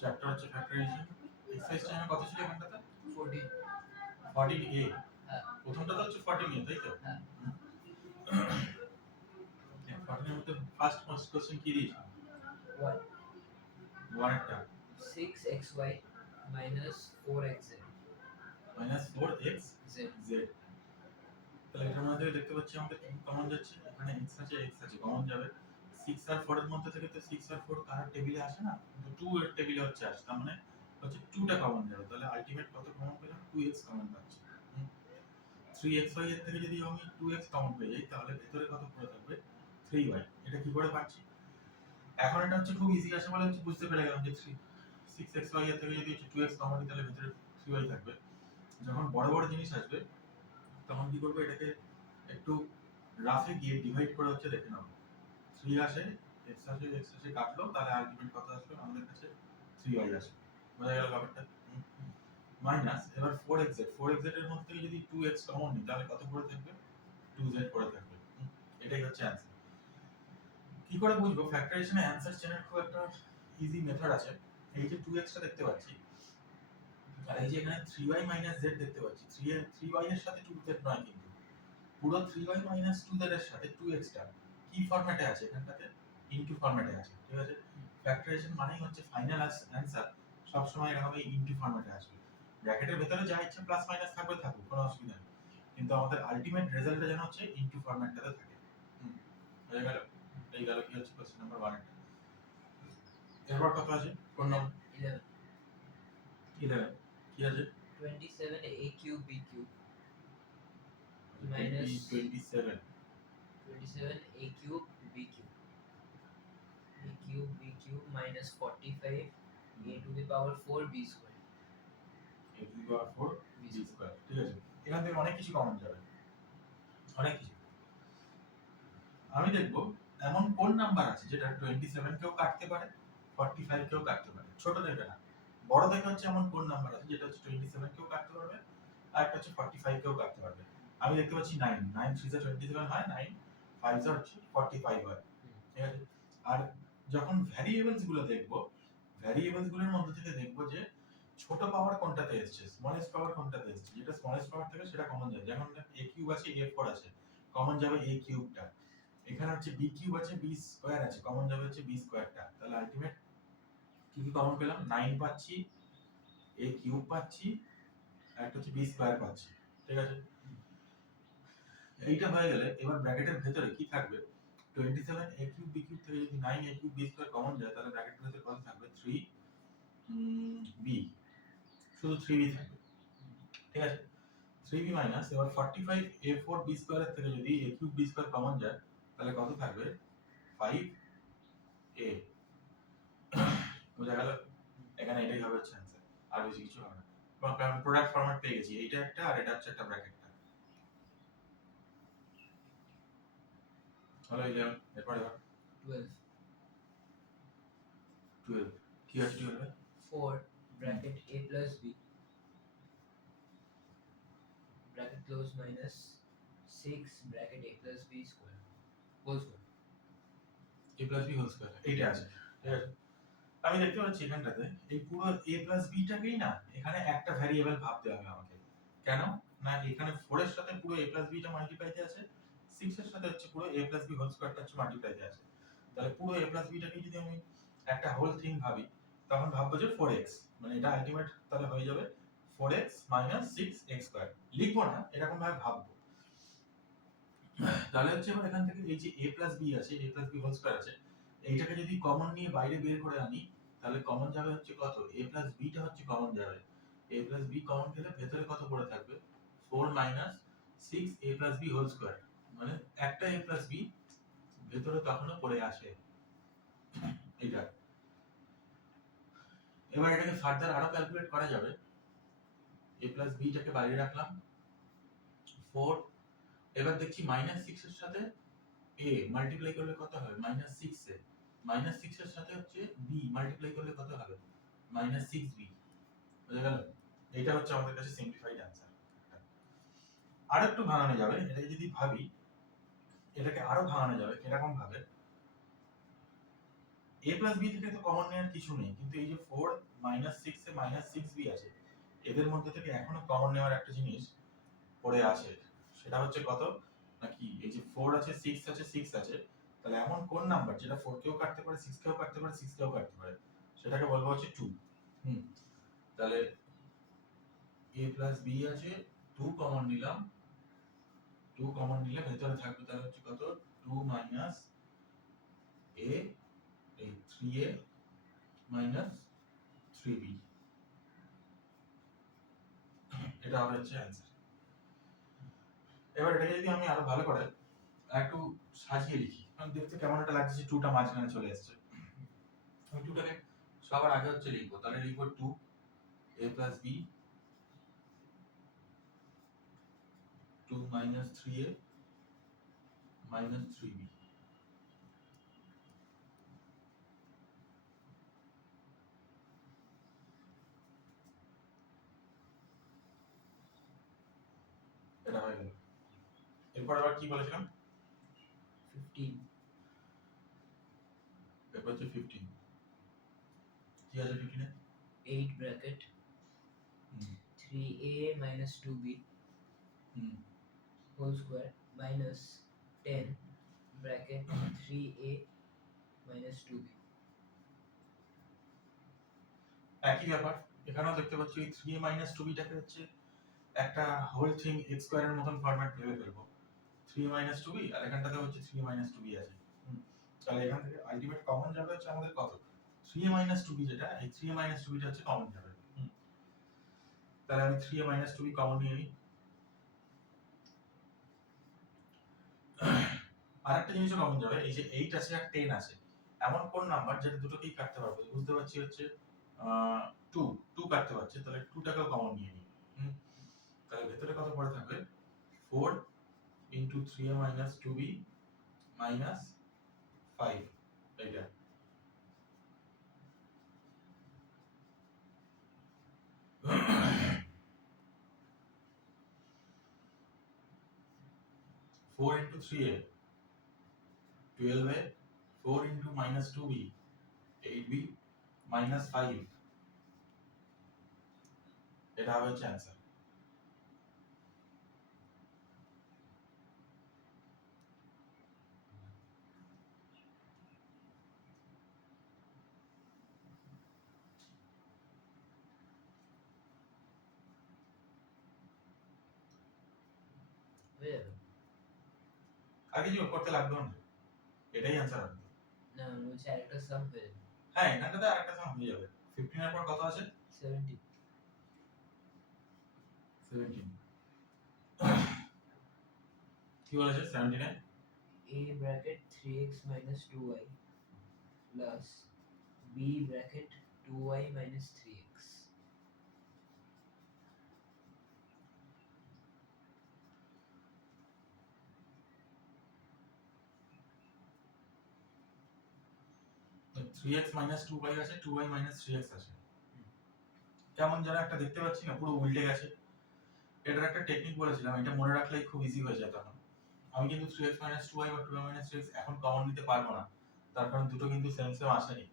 Chapter হচ্ছে factorisation. Exercise টাইমে কত ছিল এখানটাতে? 14 14a। হ্যাঁ প্রথমটা তো হচ্ছে 14a, তাই তো? হ্যাঁ 14 এর মধ্যে ফার্স্ট কোশ্চেন কি দিয়েছে? 1 একটা 6xy minus 4xz -4xz। z তাহলে এটার মধ্যে দেখতে পাচ্ছি আমাদের কি কমন যাচ্ছে, এখানে x আছে কমন যাবে। 6 আর 4 এর মধ্যে থেকে তো 6 আর 4 কার টেবিলে আসে না, কিন্তু 2 এর টেবিলে হচ্ছে আসে, তার মানে হচ্ছে 2 টা কমন যাবে। তাহলে আলটিমেট কত কমন পেলাম? 2x কমন পাচ্ছি। 3xy এর থেকে যদি আমি 2x কমন পেয়ে যাই তাহলে ভেতরে কত পড়ে থাকবে? 3y। এটা কি করে পাচ্ছি? এখন এটা হচ্ছে খুব ইজি আসে বলে হচ্ছে বুঝতে পেরে গেলাম যে 6xy এর থেকে যদি 2x কমন নিই তাহলে ভেতরে 3y থাকবে। যখন বড় বড় জিনিস আসবে তখন কি করবো, এটাকে একটু রাফে গিয়ে ডিভাইড করে হচ্ছে দেখে নাও। 3 আসে, x আসে কাটলো, তাহলে আলটিমেট কত আসবে আমাদের কাছে? 3y আসবে। বোঝা গেল ব্যাপারটা? মাইনাস এবার 4xz এর মধ্যে থেকে যদি 2x কমন নিই তাহলে কত পড়ে থাকবে? 2z পড়ে থাকবে। এটাই হচ্ছে অ্যান্সার। কি করে বুঝবো? ফ্যাক্টরাইজেশনে অ্যান্সার চেনার খুব একটা ইজি মেথড আছে। এই যে 2x টা দেখতে পাচ্ছি, আর এই যে এখানে 3y z দেখতে পাচ্ছি, 3y এর সাথে 2z নয়, কিন্তু পুরো 3y 2z এর সাথে 2x টা কি ফরম্যাটে আছে এখানটাতে? ইনটু ফরম্যাটে আছে। ঠিক আছে? ফ্যাক্টরাইজেশন মানেই হচ্ছে ফাইনাল অ্যানসার সব সময় এরকম ইনটু ফরম্যাটে আসবে। ব্র্যাকেটের ভিতরে যা ইচ্ছা প্লাস মাইনাস থাকবে থাকুক, কোনো অসুবিধা নেই, কিন্তু আমাদের আলটিমেট রেজাল্টটা যেন হচ্ছে ইনটু ফরম্যাটটাতে থাকে। হয়ে গেল? এই গেল কি হচ্ছে কোশ্চেন নাম্বার 1 এর। এরপর কত আছে? কোন নম্বর? 11 কি আছে? 27a cube b cube minus 27 a cube b cube minus 45 a to the power 4 b square a to the power 4 b square। ঠিক আছে, এখান থেকে অনেক কিছু কমন যাবে, অনেক কিছু। আমি দেখব এমন কোন নাম্বার আছে যেটা 27 কেও কাটতে পারে, 45 কেও কাটতে পারে। ছোট দেখে না, বড় দেখে হচ্ছে এমন কোন নাম্বার আছে যেটা হচ্ছে 27 কেও কাটতে পারবে আর একটা হচ্ছে 45 কেও কাটতে পারবে। আমি দেখতে পাচ্ছি 9 9 3 27 হয়, 9 5 হচ্ছে 45 হয়। ঠিক আছে? আর যখন ভ্যারিয়েবলস গুলো দেখব, ভ্যারিয়েবলস গুলোর মধ্যে থেকে দেখব যে ছোট পাওয়ার কোনটাতে এসেছে, স্মলেস্ট পাওয়ার কোনটাতে এসেছে। যেটা স্মলেস্ট পাওয়ার থেকে সেটা কমন যাবে। যেমন a কিউব আছে, a4 আছে, কমন যাবে a কিউবটা। এখানে হচ্ছে b কিউব আছে, b স্কয়ার আছে, কমন যাবে হচ্ছে b স্কয়ারটা। তাহলে আলটিমেট কি কি কমন পেলাম? 9 পাচ্ছি, a কিউব পাচ্ছি, আর একটা হচ্ছে b স্কয়ার পাচ্ছি। ঠিক আছে? এইটা হয়ে গেলে এবার ব্র্যাকেটের ভেতরে কি থাকবে? 27 a কিউব b কিউব থেকে যদি 9 a cube b square common যায় তাহলে ব্র্যাকেটের ভেতরে কত থাকবে? 3 b, শুধু 3b থাকবে। ঠিক আছে? 3b মাইনাস এবার 45 a4 b স্কয়ারের থেকে যদি a cube b square common যায় তাহলে কত থাকবে? 5a। বোঝা গেল? এখানে এটাই হবে হচ্ছে অ্যান্সার, আর বেশি কিছু হবে না। কারণ প্রোডাক্ট ফরম্যাট পেয়ে গেছি, এইটা একটা আর এটা হচ্ছে একটা ব্র্যাকেটটা। হলো 11। এরপর 12 12 কি আছে? 12 এ 4 bracket a plus b bracket close minus 6 bracket a plus b square whole square a plus b whole square এইটা আছে। ঠিক আছে? আমি দেখতে পাচ্ছি এখানটাতে এই পুরো a plus b টাকেই না এখানে একটা ভ্যারিয়েবল ভাবতে হবে আমাকে। কেন না, এখানে 4 এর সাথে পুরো a plus b টা মাল্টিপ্লাইতে আছে, 6 এর সাথে হচ্ছে পুরো a plus b হোল স্কয়ারটা হচ্ছে মাল্টিপ্লাইতে আছে। তাহলে পুরো a plus b টাকে যদি আমি একটা হোল থিং ভাবি তখন ভাববো যে 4x, মানে এটা আলটিমেট তাহলে হয়ে যাবে 4x 6x স্কয়ার। লিখবো না, এরকম ভাবে ভাববো। তাহলে হচ্ছে এবার এখান থেকে এই যে a plus b আছে, a plus b whole square আছে, এইটাকে যদি কমন নিয়ে বাইরে বের করে আনি তাহলে কমন যাবে হচ্ছে কত? a plus b টা হচ্ছে কমন যাবে। a plus b কমন গেলে ভেতরে কত পড়ে থাকবে? 4 6 a plus b whole square, মানে একটা a plus b ভেতরে তখনও পড়ে আসে। এটা এবার এটাকে ফার্দার আরো ক্যালকুলেট করা যাবে। a plus b টাকে বাইরে রাখলাম, 4, এবার দেখছি -6 এর সাথে a মাল্টিপ্লাই করলে কত হবে? -6 এ -6 এর সাথে হচ্ছে b মাল্টিপ্লাই করলে কত হবে? -6b। বুঝা গেল? এটা হচ্ছে আমাদের কাছে সিম্পলিফাইড অ্যানসার। আর একটু ভাঙানো যাবে, এটাকে যদি ভাবি, এটাকে আরো ভাঙানো যাবে এরকম ভাবে। a প্লাস বি থেকে তো কমন নেওয়ার কিছু নেই, কিন্তু এই যে 4 মাইনাস 6 এ মাইনাস 6b আছে, এদের মধ্যে থেকে এখনো কমন নেওয়ার একটা জিনিস পড়ে আছে। সেটা হচ্ছে কত, নাকি এই যে 4 আছে 6 আছে 6 আছে, তাহলে এমন কোন নাম্বার যেটা 4 কেও কাটতে পারে 6 কেও কাটতে পারে 6 কেও কাটতে পারে, সেটাকে বলবো হচ্ছে 2। তাহলে a প্লাস b আছে, 2 কমন নিলাম, 2 কমন নিলে ভেতরে থাকবে তাহলে হচ্ছে কত, 2 মাইনাস a, এই 3a মাইনাস 3b, এটা হবে হচ্ছে অ্যান্সার। এবার এটাকে যদি আমি আরো ভালো করে একটু সাজিয়ে লিখি, আমি দেখতে কেমন একটা লাগছে যে 2টা মাঝখানে চলে আসছে, আমি 2টাকে সবার আগে হচ্ছে লিখবো, তাহলে লিখবো 2 a plus b, 2 minus 3a minus 3b। এটা হয়ে গেল। এরপর আবার কি বলেছিলাম, 15 এরপর হচ্ছে 15, কি আছে 15 এ, 8 bracket 3a minus 2b whole square minus 10 bracket 3a minus 2b। একই ব্যাপার এখানেও দেখতে পাচ্ছি এই 3a minus 2b টাকে হচ্ছে একটা হোল থিং x স্কয়ারের মতন ফরম্যাট ভেবে ফেলবো, 3a minus 2b আর এখানটাতে হচ্ছে 3a minus 2b আছে। তাহলে এখান থেকে আলটিমেট কমন যাবে হচ্ছে আমাদের কত, 3a minus 2b, যেটা এই 3a minus 2b টা হচ্ছে কমন যাবে। তাহলে আমি 3a minus 2b কমন নিয়ে নিই। আরেকটা জিনিসও কমন যাবে, এই যে 8 আছে আর 10 আছে, এমন কোন নাম্বার যেটা দুটোকেই কাটতে পারবে, বুঝতে পারছি হচ্ছে 2 2 কাটতে পারছে, তাহলে 2 টাকেও কমন নিয়ে নিই। তাহলে ভেতরে কত পড়ে থাকবে, 4 into 3a minus 2b minus 5, এইটা। फोर इंटू थ्री है 12 है, 4 into minus 2b 8b minus 5, এটা হবে হচ্ছে অ্যান্সার। হয়ে যাবে আর কিছু করতে লাগবে না, এটাই অ্যান্সার হবে। না, আমি বলছি আরেকটা সাম হয়ে যাবে। হ্যাঁ এখানটাতে আরেকটা সাম হয়ে যাবে, 15 এর পর কত আছে, 17 17, কি বলেছে 17 এ, a bracket 3x minus 2y plus b bracket 2y minus 3x। 3x minus 2y আছে, 2y minus 3x আছে, কেমন যেন একটা দেখতে পাচ্ছি না, পুরো উল্টে গেছে। এটার একটা টেকনিক বলেছিলাম, এটা মনে রাখলেই খুব ইজি হয়ে যায় তখন। আমি কিন্তু 3x minus 2y বা 2y minus 3x এখন কমন নিতে পারবো না, তার কারণ দুটো কিন্তু সেম সেম আসেনি।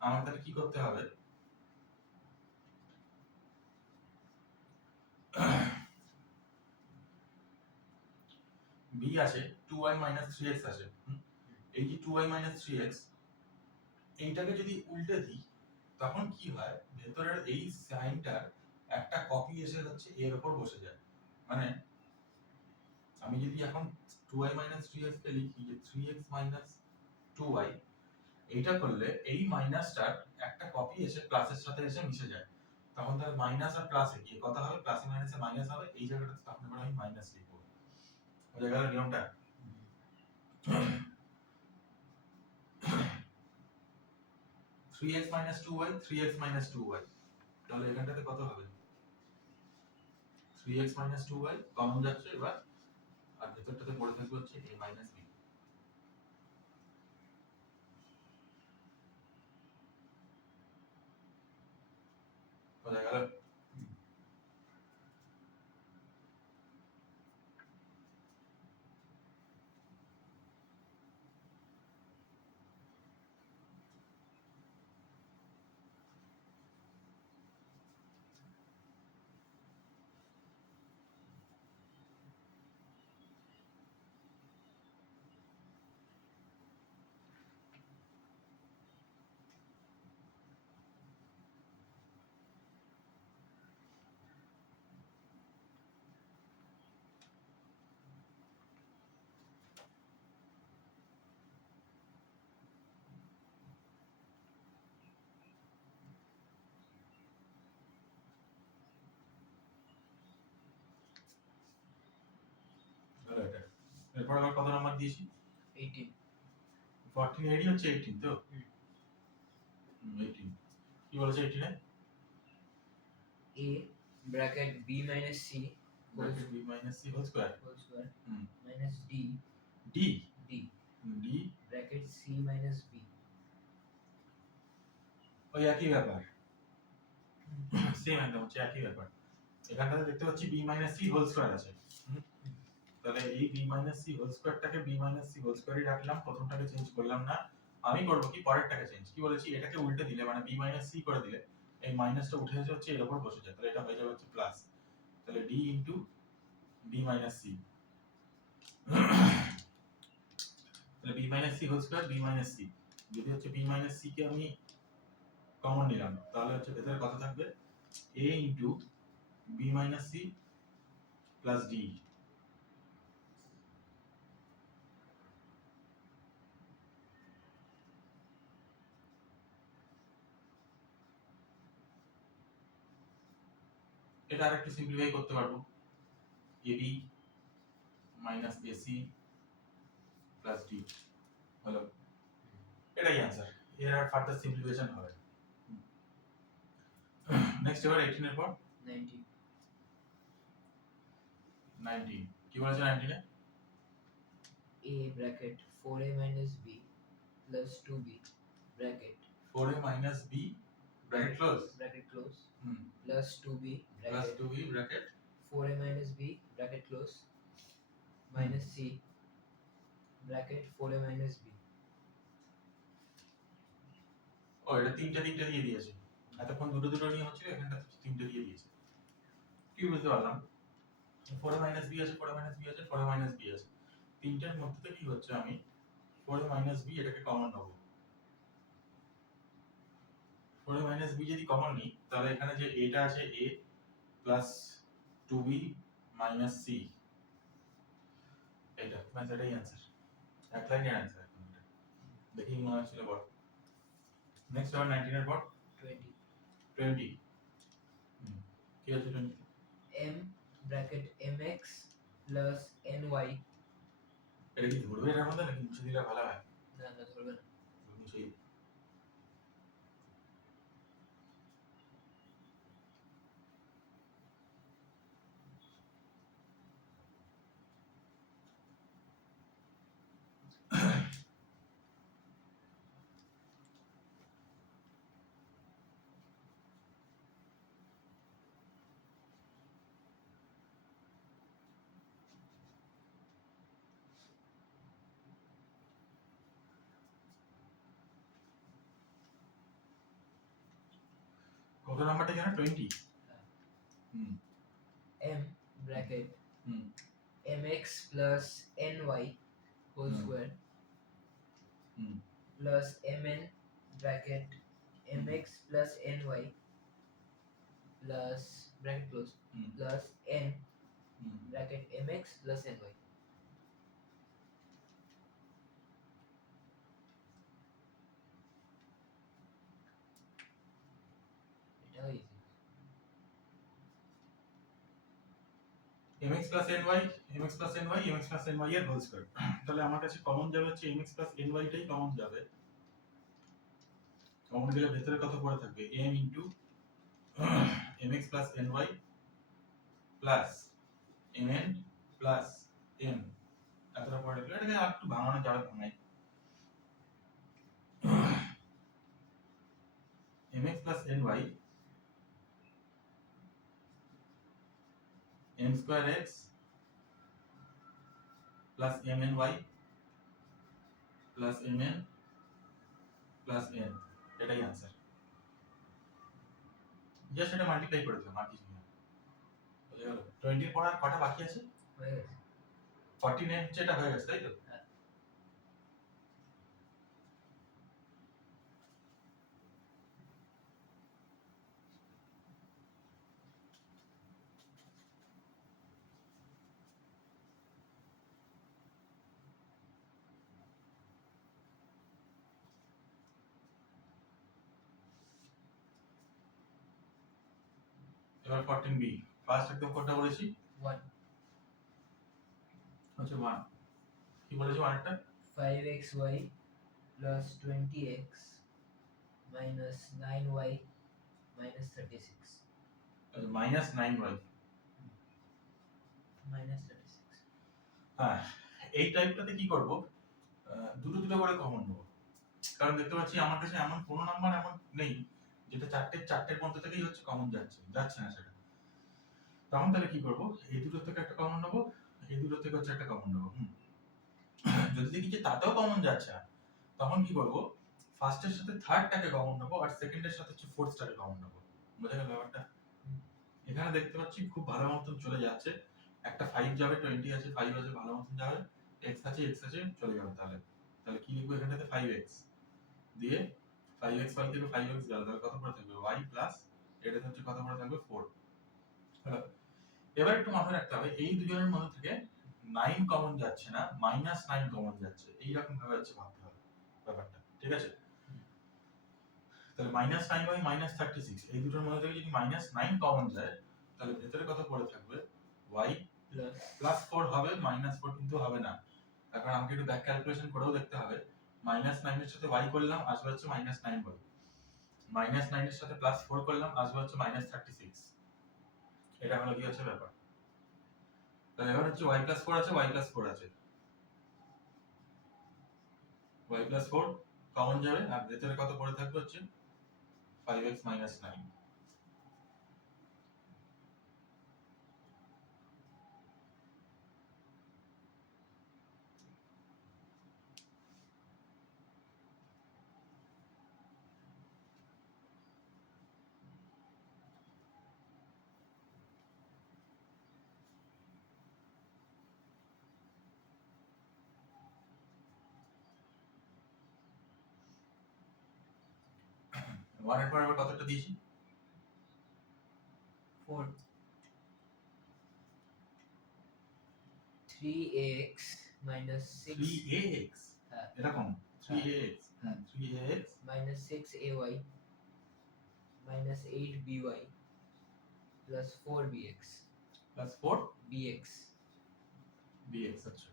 আমার তাহলে কি করতে হবে, b আছে 2y minus 3x আছে, এই যে 2y minus 3x এইটাকে যদি উল্টে দিই তখন কি হয়, ভেতরের এই সাইনটার একটা কপি এসে হচ্ছে এর উপর বসে যায়। মানে আমি যদি এখন 2y minus 3x কে লিখি যে 3x minus 2y, এইটা করলে এই মাইনাসটার একটা কপি এসে প্লাসের সাথে এসে মিশে যায়, তখন তার মাইনাস আর প্লাসে গিয়ে কথা হবে, প্লাসে মাইনাসে মাইনাস হবে, এই জায়গাটাতে তখন এবার আমি মাইনাস লিখবো। বুঝে গেল নিয়মটা? 3x minus 2y 3x minus 2y, তাহলে এখানটাতে কত হবে, 3x minus 2y কমন যাচ্ছে এবার, আর ভেতরটাতে পড়ে থাকবে হচ্ছে a minus b। বোঝা গেল? এরপর আবার কত নাম্বার দিয়েছি? 18 14 এরই হচ্ছে 18 তো? হুম। 18 কি বলেছে 18 এ? a bracket b minus c bracket b minus c whole square whole square hmm minus d d d d bracket c minus b ওই একই ব্যাপার সেম একদম হচ্ছে একই ব্যাপার এখানটাতে দেখতে পাচ্ছি b minus c whole square আছে তাহলে এই b minus c হোল স্কয়ারটাকে b minus c হোল স্কয়ারই রাখলাম প্রথমটাকে চেঞ্জ করলাম না আমি করব কি পরেরটাকে চেঞ্জ কি বলেছি এটাকে উল্টে দিলে মানে b minus c করে দিলে এই মাইনাসটা উঠে এসে হচ্ছে এর উপর বসে যায় তাহলে এটা হয়ে যাবে হচ্ছে প্লাস তাহলে d into b minus c তাহলে b minus c whole square b minus c যদি হচ্ছে b minus c কে আমি কমন নিলাম তাহলে হচ্ছে ভেতরে কত থাকবে a into b minus c plus d এটা আরেকটু সিম্পলিফাই করতে পারবো ab minus ac plus d হলো এটাই অ্যান্সার এর আর ফার্দার সিম্পলিফিকেশন হবে নেক্সট এবার 18 এর পর 19 19 কি বলেছে 19 এ a bracket 4a minus b plus 2b bracket 4a minus b bracket close plus 2b plus bracket 2b bracket 4a minus b bracket close minus c bracket 4a minus b ও এটা তিনটা তিনটা দিয়ে দিয়েছে এতক্ষণ দুটো দুটো নিয়ে হচ্ছিল এখানটা তিনটা দিয়ে দিয়েছে কি বুঝতে পারলাম 4a minus b আছে 4a minus b আছে 4a minus b আছে তিনটার মধ্যে থেকে কি হচ্ছে আমি 4a minus b এটাকে কমন নেব 4a minus b যদি কমন নিই তাহলে এখানে যে এটা আছে a plus 2b minus c এটা মানে এটাই অ্যান্সার এক লাইনের অ্যান্সার দেখি মনে হচ্ছিল বড় নেক্সট আবার 19 এর পর 20 20 কি আছে 20 m bracket mx plus ny এটা কি ধরবে এর মধ্যে নাকি মুছে দিলে ভালো হয় না না ধরবে না মুছে দিই। কত নাম্বারটা জানো 20 হুম m bracket হুম mx plus ny whole Hmm. square হুম plus mn bracket mx plus ny plus bracket close হুম plus n হুম bracket mx plus ny এটাও easy mx plus ny mx plus ny mx plus ny এর whole square তাহলে আমার কাছে common যাবে হচ্ছে mx plus ny টাই common যাবে common গেলে ভেতরে কত পড়ে থাকবে m into mx plus ny plus mn plus m এতটা পড়ে গেলে এটাকে আর একটু ভাঙানো যাবে ভাঙাই mx plus ny m square x plus mny plus mn plus n এটাই आंसर জাস্ট এটা মাল্টিপ্লাই করে দিলাম আর কিছু না বুঝে গেল 20 এর পর আর কটা বাকি আছে হয়ে গেছে 49 হচ্ছে এটা হয়ে গেছে তাই তো এবার 14b ফার্স্ট একদম কোনটা বলেছি 1 হচ্ছে 1 বলেছো আরেকটা? 5xy plus 20x minus 9y minus 36 আচ্ছা মাইনাস 9y। minus 36 হ্যাঁ, এই টাইপটাতে কি করব, দুটো দুটো করে কমন নেব, কারণ দেখতে পাচ্ছি আমার কাছে এমন কোনো নাম্বার এমন নেই যেটা চারটের মধ্যে থেকেই হচ্ছে কমন যাচ্ছে না সেটা। তখন তাহলে কি করব, এই দুটো থেকে একটা কমন নেব, এই দুটো থেকে হচ্ছে একটা কমন নেব। যদি দেখি যে তাতেও কমন যাচ্ছে না, তখন কি করব, ফার্স্টের সাথে থার্ডটাকে কমন নেব আর সেকেন্ডের সাথে হচ্ছে ফোর্থটাকে কমন নেব। বোঝা গেল ব্যাপারটা? এখানে দেখতে পাচ্ছি খুব ভালো মতন চলে যাচ্ছে, একটা 5 যাবে, 20 আছে, 5 আছে, ভালো মতন যাবে, x আছে চলে যাবে। তাহলে তাহলে কি লিখবো এখানটাতে, 5x দিয়ে 5x y থেকে 5x গেল, তাহলে কত পড়ে থাকবে y প্লাস এটাতে হচ্ছে কত পড়ে থাকবে 4। হলো। এবার একটু মাথায় রাখতে হবে এই দুজনের মধ্যে থেকে 9 কমন যাচ্ছে না, -9 কমন যাচ্ছে, এই রকম ভাবে হচ্ছে ভাবতে হবে ব্যাপারটা, ঠিক আছে? তাহলে -9 বাই -36 এই দুটোর মধ্যে থেকে যদি -9 কমন যায়, তাহলে ভেতরে কত পড়ে থাকবে, y প্লাস 4 হবে, -4 কিন্তু হবে না, তার কারণ আমাকে একটু ব্যাক ক্যালকুলেশন করেও দেখতে হবে। -9 এর সাথে y করলাম, আসবে হচ্ছে -9y, -9 এর সাথে +4 করলাম, আসবে হচ্ছে -36। এটা হলো কি হচ্ছে ব্যাপার। তাহলে এবার হচ্ছে y + 4 আছে, y + 4 আছে, y + 4 কমন যাবে, আর ভেতরে কত পড়ে থাকবে হচ্ছে 5x - 9। ওয়ানের পর আবার কতটা দিয়েছি, 4 3x minus 6 3ax, হ্যাঁ এরকম 3ax, হ্যাঁ 3ax minus 6ay minus 8by plus 4bx plus 4 bx bx। আচ্ছা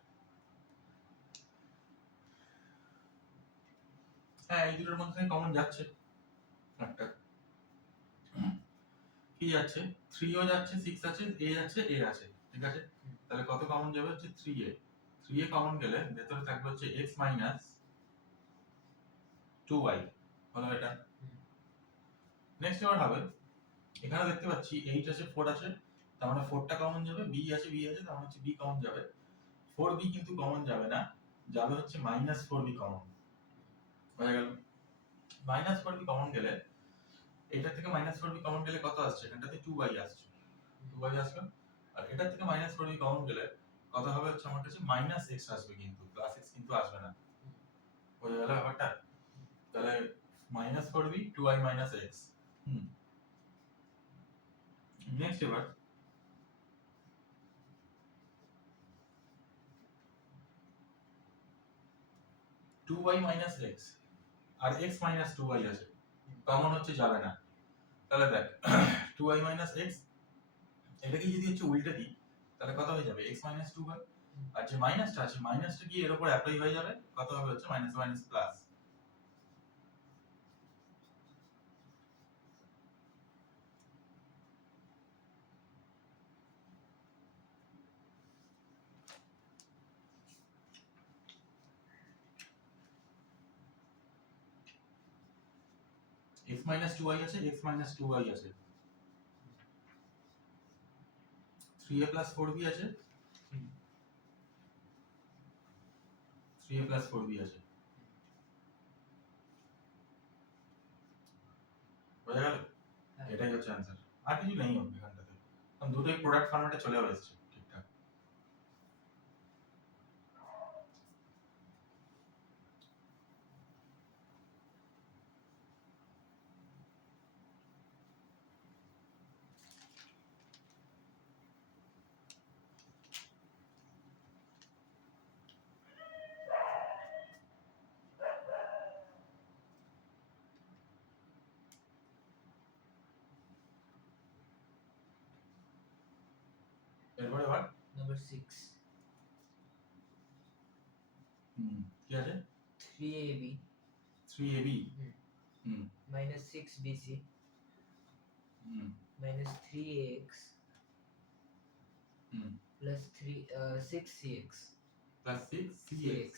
হ্যাঁ, এই দুটোর মধ্যে কমন যাচ্ছে একটা, কি যাচ্ছে, 3 ও যাচ্ছে, 6 আছে, a যাচ্ছে, a আছে, ঠিক আছে? তাহলে কত কমন যাবে হচ্ছে 3a, 3a কমন গেলে ভেতরে থাকবে হচ্ছে x - 2y, হলো এটা। নেক্সট এবার হবে, এখানে দেখতে পাচ্ছি 8 আছে, 4 আছে, তার মানে 4টা কমন যাবে, b আছে, তার মানে হচ্ছে b কমন যাবে, 4b কিন্তু কমন যাবে না, যাবে হচ্ছে -4b কমন, হয়ে গেল। -4b কমন গেলে, এটা থেকে -4b কমন গেলে কত আসছে, এখানটাতে 2y আসছে, 2y আসলো, আর এটা থেকে -4b কমন গেলে কত হবে হচ্ছে আমার কাছে -x আসবে, কিন্তু +x কিন্তু আসবে না, হয়ে গেল ব্যাপারটা। তাহলে -4b 2y - x। নেক্সট এবার 2y - x আর x - 2y আছে, কমন হচ্ছে যাবে না, তাহলে দেখ 2y - x এটাকে যদি হচ্ছে উল্টে দিই, তাহলে কত হয়ে যাবে, x - 2y, আর যে মাইনাসটা আছে, মাইনাসটা গিয়ে এর উপর অ্যাপ্লাই হয়ে যাবে, কত হবে হচ্ছে minus minus plus. x - 2y আছে, x - 2y আছে, 3a + 4b আছে, 3a + 4b আছে, বোঝা গেল? এটাই হচ্ছে অ্যান্সার, আর কিছু নেই এখানটাতে, কারণ দুটোই প্রোডাক্ট ফরম্যাটে চলে এসেছে ঠিকঠাক। এরপরে আবার number 6 কি আছে 3ab 3ab minus 6bc minus 3ax plus 6cx plus 6cx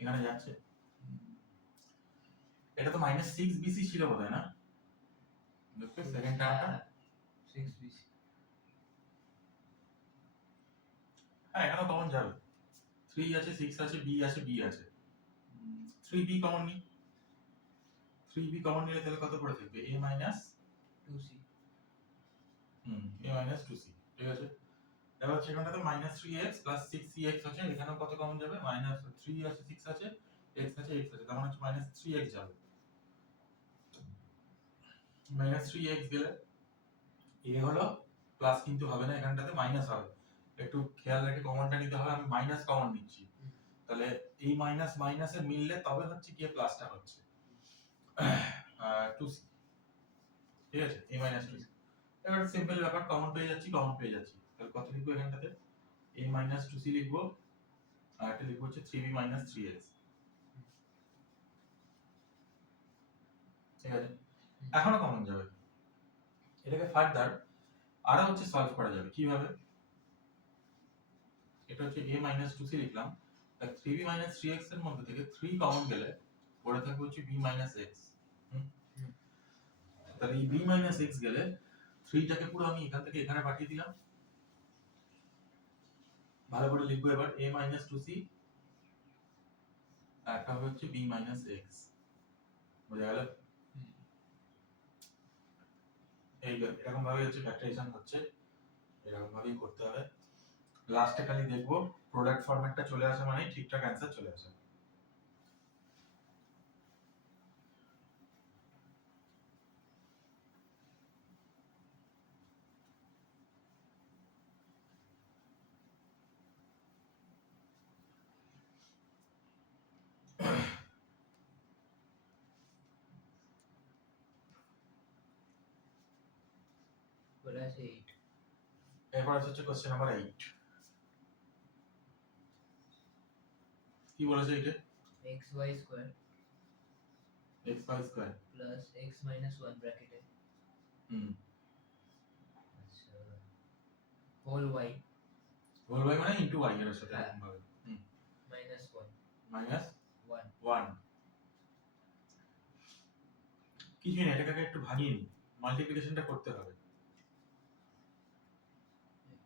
এখানে যাচ্ছে এটা তো মাইনাস 6bc ছিল বোধহয় না দেখো সেকেন্ড টার্মটা 6bc হ্যাঁ এখানে কমন যাবে 3 আছে 6 আছে b আছে b আছে 3b কমন নি 3b কমন নিলে তাহলে কত পড়ে থাকবে a minus 2c a minus 2c ঠিক আছে এবার সেখানটাতে মাইনাস 3x প্লাস 6cx আছে এখানেও কত কমন যাবে মাইনাস 3 আছে 6 আছে x আছে তার মানে হচ্ছে মাইনাস 3x যাবে মাইনাস 3x গেলে a হলো প্লাস কিন্তু হবে না এখানটাতে মাইনাস হবে একটু খেয়াল রেখে কমনটা নিতে হবে আমি মাইনাস কমন নিচ্ছি তাহলে এই মাইনাস মাইনাসে মিললে তবে হচ্ছে কি প্লাসটা হচ্ছে 2c ঠিক আছে a মাইনাস 2c এবার সিম্পল ব্যাপার কমন পেয়ে যাচ্ছি তাহলে কত লিখবো এখানটাতে a মাইনাস 2c লিখবো আর এটা লিখবো হচ্ছে 3b মাইনাস 3x ঠিক আছে এখনো কমন যাবে এটাকে ফার্দার আরো হচ্ছে সলভ করা যাবে কিভাবে এটা হচ্ছে a মাইনাস 2c লিখলাম তাহলে 3b মাইনাস 3x এর মধ্যে থেকে 3 কমন গেলে পড়ে থাকবে হচ্ছে b মাইনাস x তাহলে এই b মাইনাস x গেলে 3 টাকে পুরো আমি এখান থেকে এখানে পাঠিয়ে দিলাম ভালো করে লিখবো এবার a মাইনাস 2c আর একটা হবে হচ্ছে b মাইনাস x বোঝা গেল এই এরকম ভাবে হচ্ছে ফ্যাক্টরাইজেশন হচ্ছে এরকম ভাবেই করতে হবে লাস্টে খালি দেখবো প্রোডাক্ট ফরম্যাটটা চলে আসে মানে ঠিকঠাক অ্যানসার চলে আসে বলে আছে 8 এরপর হচ্ছে কোশ্চেন নাম্বার 8 কি বলেছে এটা xy square xy square plus x minus 1 ব্র্যাকেটে আচ্ছা হোল y হোল y মানে ইনটু y এর সাথে এরকম ভাবে minus 1 মাইনাস 1 1 কিছুই না এটাকে একটু ভাঙিয়ে নি মাল্টিপ্লিকেশনটা করতে হবে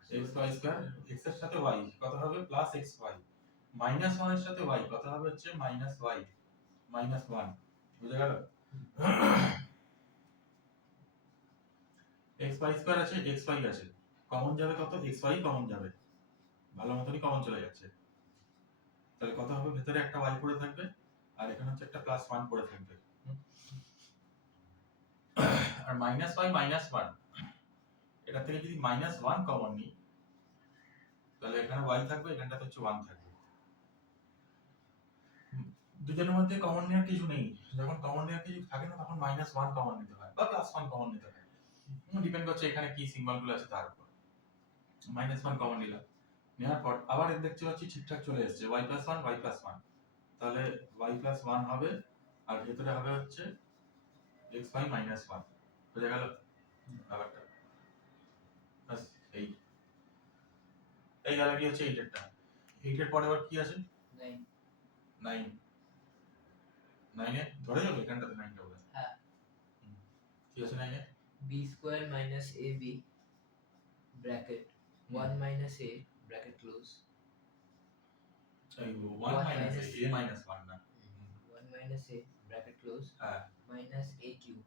xy স্কয়ার x এর সাথে y কত হবে প্লাস xy মাইনাস 1 এর সাথে y কত হবে হচ্ছে মাইনাস y মাইনাস 1 বুঝা গেল xy স্কয়ার আছে xy আছে কমন যাবে কত xy কমন যাবে ভালো মতনই কমন চলে যাচ্ছে তাহলে কত হবে ভেতরে একটা y পড়ে থাকবে আর এখানে হচ্ছে একটা প্লাস 1 পড়ে থাকবে আর মাইনাস y মাইনাস 1 এটা থেকে যদি মাইনাস 1 কমন নিই তাহলে এখানে y থাকবে এখানটাতে হচ্ছে 1 থাকবে দুজনের মধ্যে কমন নেওয়ার কিছু নেই যখন কমন নেওয়ার কিছু থাকে না তখন মাইনাস 1 কমন নিতে হয় বা প্লাস 1 কমন নিতে হয় ডিপেন্ড করছে এখানে কি সিম্বলগুলো আছে তার উপর মাইনাস 1 কমন নিলাম নেওয়ার পর আবার দেখতে পাচ্ছি ঠিকঠাক চলে এসেছে y প্লাস 1 y প্লাস 1 তাহলে y প্লাস 1 হবে আর ভেতরে হবে হচ্ছে xy মাইনাস 1 বুঝা গেল ব্যাপারটা বাস এই গেল কি হচ্ছে 8 এরটা 8 এর পরে আবার কি আছে 9 9 9 এ ধরে যাবে এখানটাতে 9 টা বলে হ্যাঁ কি আছে 9 এ b square minus ab bracket 1 minus a bracket close এই 1 মাইনাস a মাইনাস 1 না 1 minus a bracket close হ্যাঁ minus a cube